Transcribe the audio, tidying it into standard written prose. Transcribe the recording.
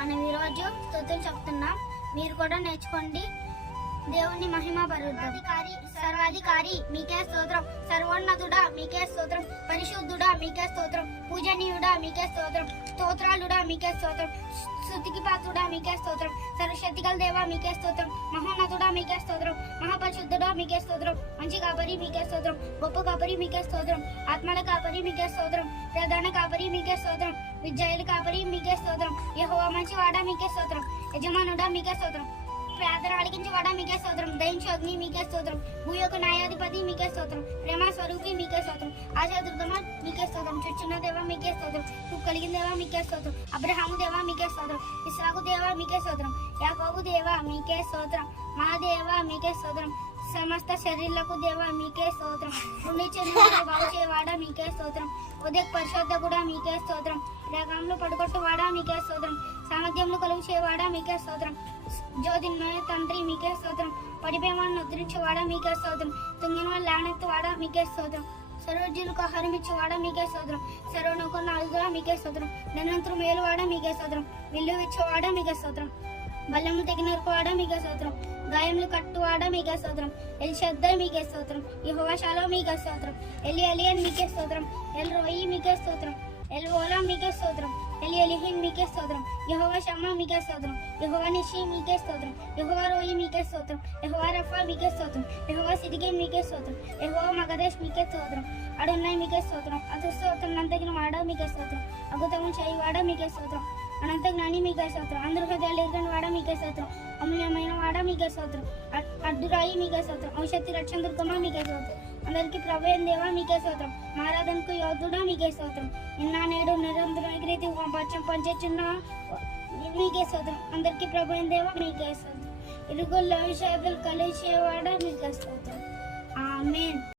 మనం ఈరోజు స్తుతులు చెప్తున్నాం. మీరు కూడా నేర్చుకోండి. దేవుని మహిమ పరుద్ధాధికారి సర్వాధికారి మీకే స్తోత్రం. సర్వోన్నతుడా మీకే స్తోత్రం. పరిశుద్ధుడా మీకే స్తోత్రం. పూజనీయుడా మీకే స్తోత్రం. స్తోత్రాలుడా మీకే స్తోత్రం. స్తుతికి పాత్రుడా మీకే స్తోత్రం. సర్వశక్తిగల దేవా మీకే స్తోత్రం. మహోన్నతుడా మీకే స్తోత్రం. మహాపరిశుద్ధుడా మీకే స్తోత్రం. మంచి కాపరి మీకే స్తోత్రం. గొప్ప కాపరి మీకే స్తోత్రం. ఆత్మల కాపరి మీకే స్తోత్రం. ప్రధాన కాపరి మీకే స్తోత్రం. విజయాల కాపరి మీకే స్తోత్రం. యెహోవా మంచివాడా మీకే స్తోత్రం. యజమానుడా మీకే స్తోత్రం. ప్రార్థన ఆలకించేవాడా మీకే స్తోత్రం. దయించోగ్ని మీకే స్తోత్రం. భూయోక న్యాయాధిపతి మీకే స్తోత్రం. ప్రేమ స్వరూపి మీకే స్తోత్రం. ఆశాదుర్గమ మీకే స్తోత్రం. చుచ్చున్న దేవా మీకే స్తోత్రం. నువ్వు కలిగిన దేవా మీకే స్తోత్రం. అబ్రహాము దేవా మీకే స్తోత్రం. ఇస్సాకు దేవా మీకే స్తోత్రం. యాకోబు దేవా మీకే స్తోత్రం. మా దేవా మీకే స్తోత్రం. సమస్త శరీరులకు దేవా మీకే స్తోత్రం. పుణ్య చెందిన బాగు చేయవాడా మీకే స్తోత్రం. ఉదయ పరిశుద్ధ కూడా మీకే స్తోత్రం. రేగంలో పడుకొట్టువాడా మీకే స్తోత్రం. సామర్థ్యంలో కలుగు చేయవాడా మీకే స్తోత్రం. జ్యోతిన్మయ తండ్రి మీకే స్తోత్రం. పడిపోయేవాడిని ఉద్ధరించేవాడా మీకే స్తోత్రం. తుంగిన వాళ్ళు లేనెత్తువాడా మీకే స్తోత్రం. సర్వజీవులకు ఆహారం ఇచ్చేవాడా మీకే స్తోత్రం. సర్వనకు నాలుగుగా మీకే స్తోత్రం. నిరంతరం మేలువాడా మీకే స్తోత్రం. విల్లు ఇచ్చేవాడా మీకే స్తోత్రం. బల్లము తెగినరుకువాడా మీకే స్తోత్రం. గాయములు కట్టువాడా మీకే స్తోత్రం. ఎల్ షద్దై మీకే స్తోత్రం. యెహోవా షాలో మీకే స్తోత్రం. ఎలి ఎలియన్ మీకే స్తోత్రం. ఎల్ రోయి మీకే స్తోత్రం. ఎల్ ఓలా మీకే స్తోత్రం. ఎలి ఎలిహిన్ మీకే స్తోత్రం. యెహోవా షమ్మా మీకే స్తోత్రం. యెహోవా నిషి మీకే స్తోత్రం. యెహోవా రోయి మీకే స్తోత్రం. యెహోవా రఫా మీకే స్తోత్రం. యెహోవా సిద్కిన్ మీకే స్తోత్రం. యెహోవా మగదేశ్ మీకే స్తోత్రం. అడున్నాయి మీకే స్తోత్రం. అతుస్తోత్రం వాడా మీకే స్తోత్రం. అద్భుతము చేయవాడా మీకే స్తోత్రం. అనంత జ్ఞాని మీకే స్తోత్రం. అందరు హృదయాలు ఎరుగని వాడా మీకే స్తోత్రం. అమూల్యమైన వాడా మీకే స్తోత్రం. అడ్డురాయి మీకే స్తోత్రం. ఔషధి రక్షణ దుర్గమా మీకే స్తోత్రం. అందరికి ప్రభేం దేవా మీకే స్తోత్రం. మారాధనకు యోధుడా మీకే స్తోత్రం. నిన్న నేడు నిరంతరం ఎగిరేతి పంచున్న మీకే స్తోత్రం. అందరికి ప్రభేం దేవా మీకే స్తోత్రం. ఇరుగుల విషయాలు కలిసేవాడా మీకే స్తోత్రం. ఆమేన్.